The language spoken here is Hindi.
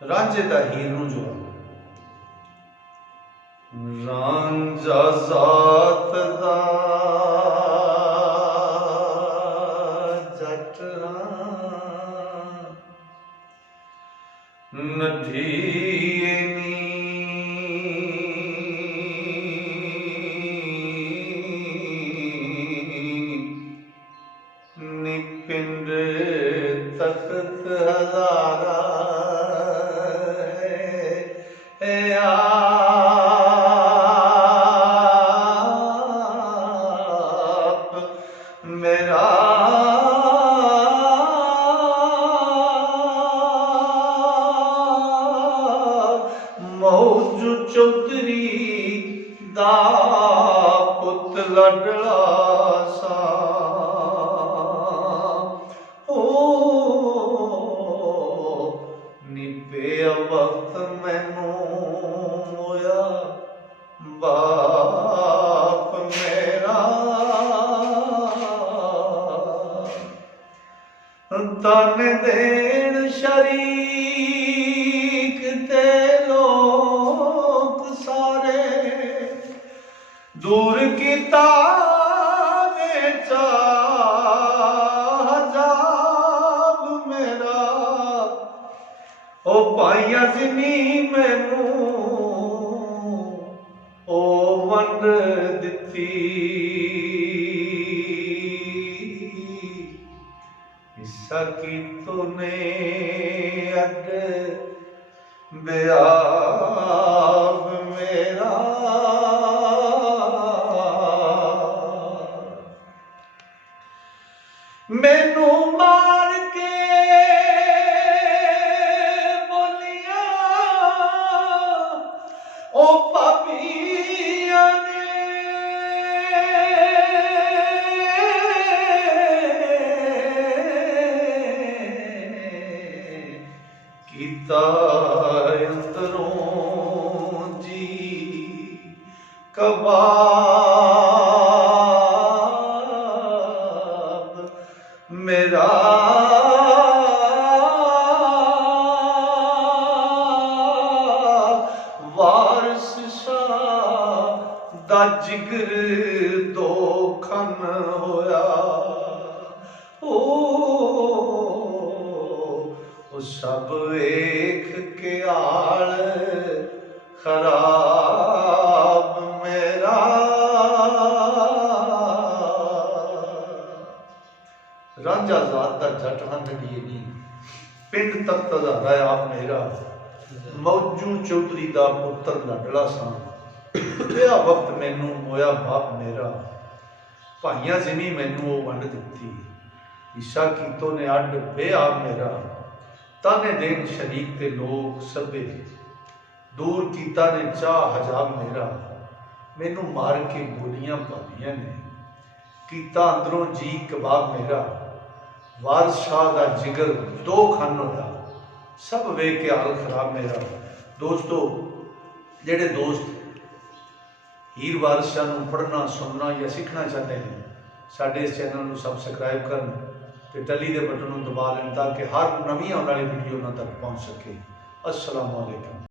रांझे दा हीर नूं जवाब। रांझा जात दा जट नठीए नी पिंड तख्त हजारा आप मेरा मौजू चौधरी दा पुत लडला सा निपे वक्त मैनू मोया बाप मेरा तन देन शरीक ते लोग सारे दूर किता हजाब मेरा ओ पाइया जिनी मैनू ओ वंड दिती हिस्सा की तूने अग बेआब मेरा मैनू मार के बोलिया ओ पापिया ने कीता अंदरों जी कबाब मेरा वारस शाह दा जिगर दो खन होया ओ सब वेख के आल खराब मेरा रांझा जात दा जट नठीए नी पिंड तख्त हजारा आप मेरा मौजू चौधरी दा पुत्र लडला सा बेआ वक्त मैनू मोया बाप मेरा भाइयां जिनी मैनू ओ वंड दिती हिस्सा कीतो ने अड बेआब मेरा ताने देन शरीक ते लोग सबे दूर कीता ने चाह हजाब मेरा मैनू मार के गोलियां भावियां ने कीता अंदरों जी कबाब मेरा वारस शाह दा जिगर दो खन होया सब वेख के हाल खराब मेरा। दोस्तों जेडे दोस्त हीर वारस शाह नूं पढ़ना सुनना या सीखना चाहते हैं साडे इस चैनल नूं सबसक्राइब करन ते टली दे बटन नूं दबा लें ताकि हर नवीं आने वाली वीडियो उन्हां तक पहुंच सके। अस्सलाम वालेकुम।